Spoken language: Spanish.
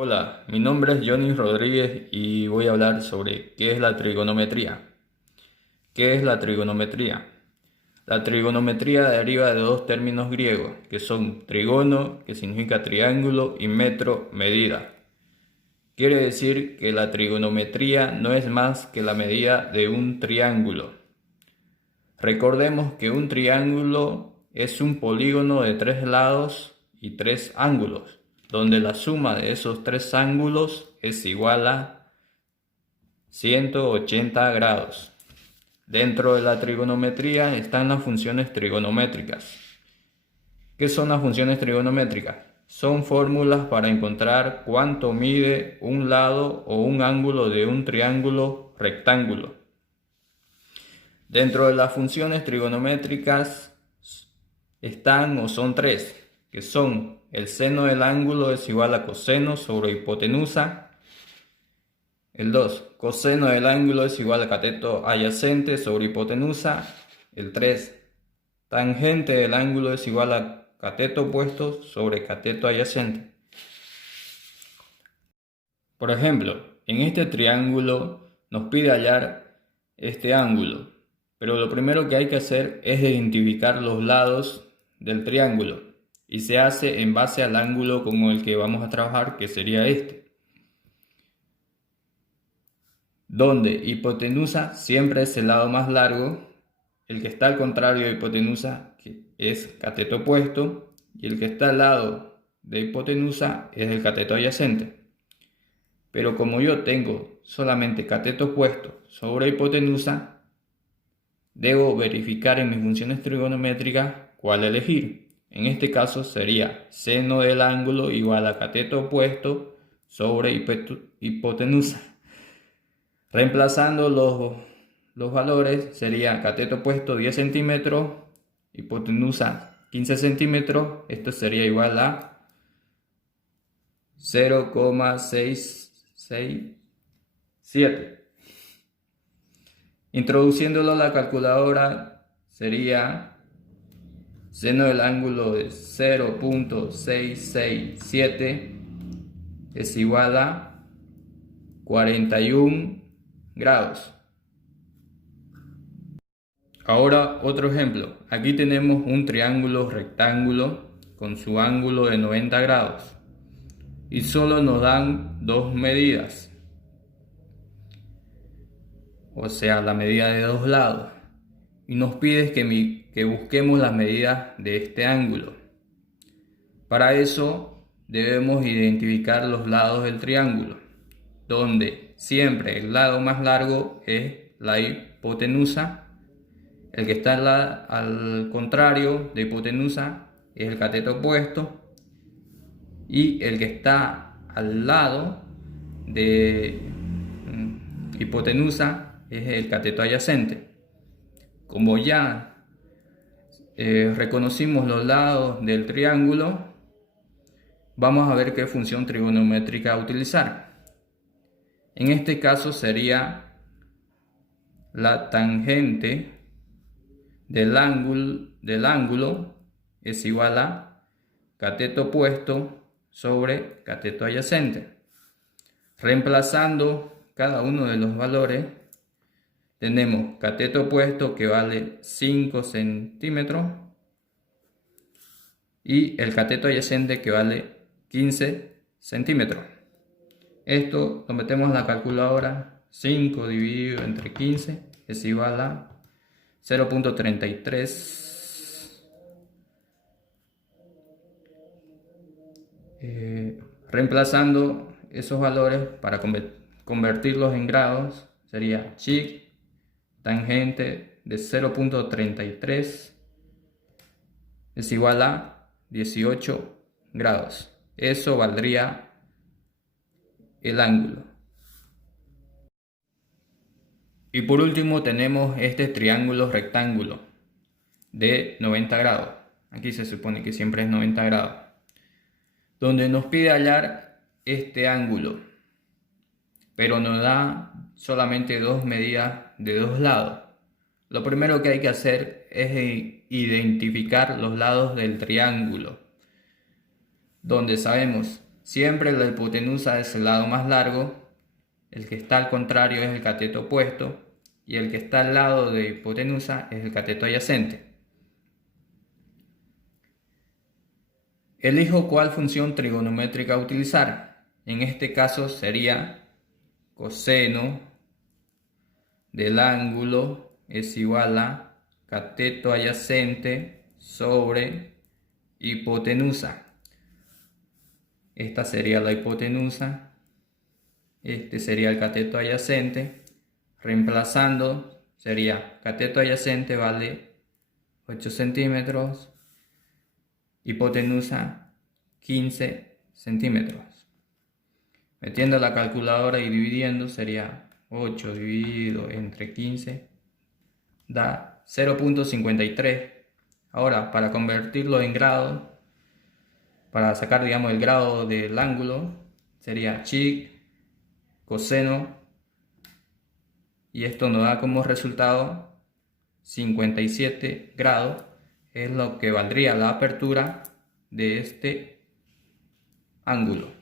Hola, mi nombre es Johnny Rodríguez y voy a hablar sobre qué es la trigonometría. ¿Qué es la trigonometría? La trigonometría deriva de dos términos griegos, que son trigono, que significa triángulo, y metro, medida. Quiere decir que la trigonometría no es más que la medida de un triángulo. Recordemos que un triángulo es un polígono de tres lados y tres ángulos, donde la suma de esos tres ángulos es igual a 180 grados. Dentro de la trigonometría están las funciones trigonométricas. ¿Qué son las funciones trigonométricas? Son fórmulas para encontrar cuánto mide un lado o un ángulo de un triángulo rectángulo. Dentro de las funciones trigonométricas están o son tres, que son el seno del ángulo es igual a coseno sobre hipotenusa. El 2, coseno del ángulo es igual a cateto adyacente sobre hipotenusa. El 3, tangente del ángulo es igual a cateto opuesto sobre cateto adyacente. Por ejemplo, en este triángulo nos pide hallar este ángulo, pero lo primero que hay que hacer es identificar los lados del triángulo y se hace en base al ángulo con el que vamos a trabajar, que sería este, donde hipotenusa siempre es el lado más largo, el que está al contrario de hipotenusa que es cateto opuesto y el que está al lado de hipotenusa es el cateto adyacente. Pero como yo tengo solamente cateto opuesto sobre hipotenusa, debo verificar en mis funciones trigonométricas cuál elegir. En este caso sería seno del ángulo igual a cateto opuesto sobre hipotenusa. Reemplazando los valores sería cateto opuesto 10 centímetros, hipotenusa 15 centímetros. Esto sería igual a 0,667. Introduciéndolo a la calculadora sería seno del ángulo de 0,667 es igual a 41 grados. Ahora otro ejemplo. Aquí tenemos un triángulo rectángulo con su ángulo de 90 grados y solo nos dan dos medidas, o sea, la medida de dos lados, y nos pide que busquemos las medidas de este ángulo. Para eso debemos identificar los lados del triángulo, donde siempre el lado más largo es la hipotenusa, el que está al contrario de hipotenusa es el cateto opuesto y el que está al lado de hipotenusa es el cateto adyacente. Como ya reconocimos los lados del triángulo, vamos a ver qué función trigonométrica utilizar. En este caso sería la tangente del ángulo es igual a cateto opuesto sobre cateto adyacente. Reemplazando cada uno de los valores, tenemos cateto opuesto que vale 5 centímetros y el cateto adyacente que vale 15 centímetros. Esto lo metemos en la calculadora. 5 dividido entre 15 es igual a 0,33. Reemplazando esos valores para convertirlos en grados, sería chi tangente de 0,33 es igual a 18 grados. Eso valdría el ángulo. Y por último tenemos este triángulo rectángulo de 90 grados. Aquí se supone que siempre es 90 grados. Donde nos pide hallar este ángulo, pero nos da solamente dos medidas de dos lados. Lo primero que hay que hacer es identificar los lados del triángulo, donde sabemos Siempre la hipotenusa es el lado más largo, el que está al contrario es el cateto opuesto y el que está al lado de hipotenusa es el cateto adyacente. Elijo cuál función trigonométrica utilizar. En este caso sería coseno del ángulo es igual a cateto adyacente sobre hipotenusa. Esta sería la hipotenusa, este sería el cateto adyacente. Reemplazando sería cateto adyacente vale 8 centímetros, hipotenusa 15 centímetros. Metiendo la calculadora y dividiendo sería 8 dividido entre 15 da 0.53. Ahora, para convertirlo en grado, para sacar, digamos, el grado del ángulo, sería chi coseno, y esto nos da como resultado 57 grados, es lo que valdría la apertura de este ángulo.